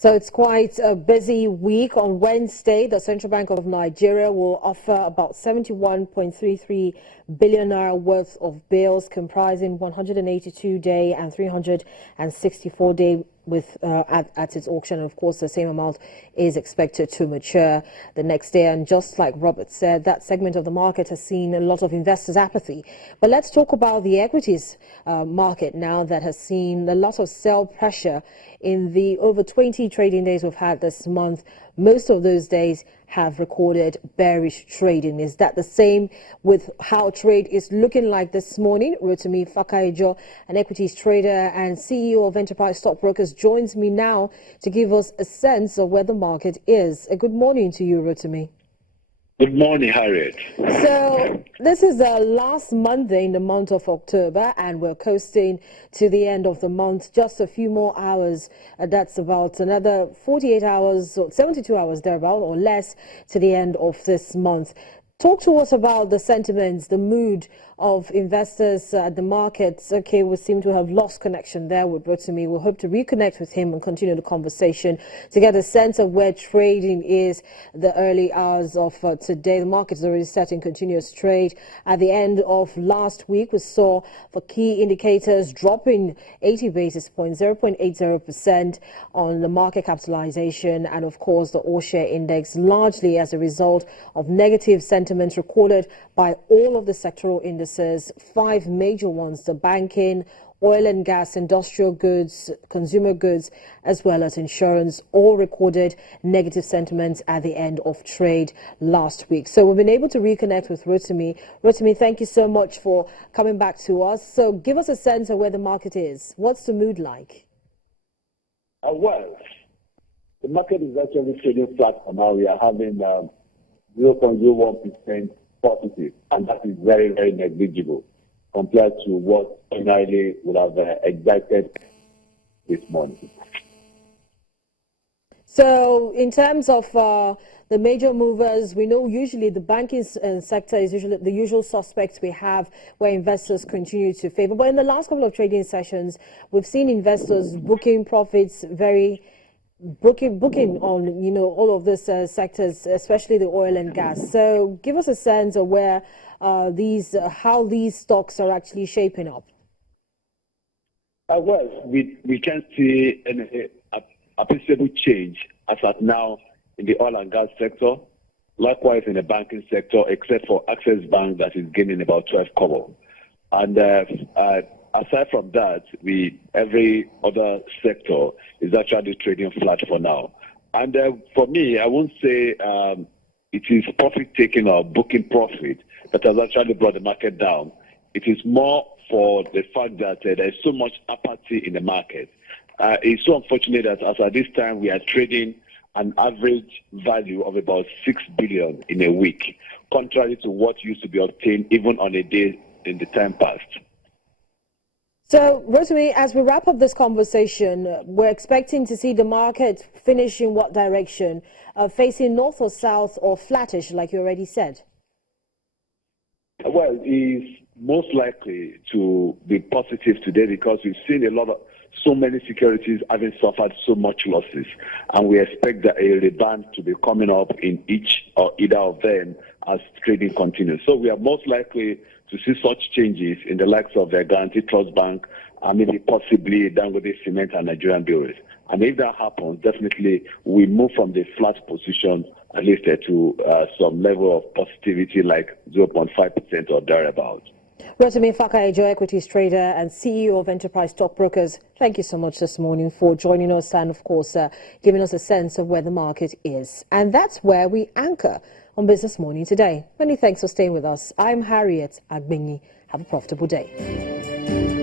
So it's quite a busy week. On Wednesday, the Central Bank of Nigeria will offer about 71.33 billion naira worth of bills, comprising 182-day and 364-day with at its auction. And of course, the same amount is expected to mature the next day. And just like Robert said, that segment of the market has seen a lot of investors' apathy. But let's talk about the equities market now, that has seen a lot of sell pressure in the over 20 trading days we've had this month. Most of those days have recorded bearish trading. Is that the same with how trade is looking like this morning? Rotimi Fakaijo, an equities trader and CEO of Enterprise Stockbrokers, joins me now to give us a sense of where the market is. A good morning to you, Rotimi. Good morning, Harriet. So this is the last Monday in the month of October, and we're coasting to the end of the month. Just a few more hours. That's about another 48 hours, or 72 hours thereabout, or less, to the end of this month. Talk to us about the sentiments, the mood of investors at the markets. Okay, we seem to have lost connection there with Rotimi. We'll hope to reconnect with him and continue the conversation to get a sense of where trading is the early hours of today. The market is already set in continuous trade. At the end of last week, we saw the key indicators dropping 80 basis points, 0.80% on the market capitalization, and of course the all-share index, largely as a result of negative sentiments recorded by all of the sectoral indices, 5 major ones: the banking, oil and gas, industrial goods, consumer goods, as well as insurance, all recorded negative sentiments at the end of trade last week. So we've been able to reconnect with Rotimi. Rotimi, thank you so much for coming back to us. So give us a sense of where the market is. What's the mood like? Well, the market is actually trading flat for now. We are having 0.01% positive, and that is very, very negligible compared to what ordinarily would have excited this morning. So in terms of the major movers, we know usually the banking sector is usually the usual suspects we have where investors continue to favor. But in the last couple of trading sessions, we've seen investors booking profits, booking on, you know, all of these sectors, especially the oil and gas. So give us a sense of where how these stocks are actually shaping up. Well, we can see an appreciable change as at now in the oil and gas sector, likewise in the banking sector, except for Access Bank that is gaining about 12 kobo. And aside from that, every other sector is actually trading flat for now. And for me, I won't say it is profit taking or booking profit that has actually brought the market down. It is more for the fact that there is so much apathy in the market. It's so unfortunate that as at this time we are trading an average value of about 6 billion in a week, contrary to what used to be obtained even on a day in the time past. So, Rotimi, as we wrap up this conversation, we're expecting to see the market finish in what direction? Facing north or south or flattish, like you already said? Well, it's most likely to be positive today because we've seen so many securities having suffered so much losses, and we expect that a rebound to be coming up in each or either of them as trading continues. So we are most likely to see such changes in the likes of the Guarantee Trust Bank and maybe possibly Dangote Cement and Nigerian Breweries. And if that happens, definitely we move from the flat position at least to some level of positivity like 0.5% or thereabouts. Rotimi Fakaijo, equities trader and CEO of Enterprise Stockbrokers, thank you so much this morning for joining us and, of course, giving us a sense of where the market is. And that's where we anchor on Business Morning today. Many thanks for staying with us. I'm Harriet Agbinyi. Have a profitable day.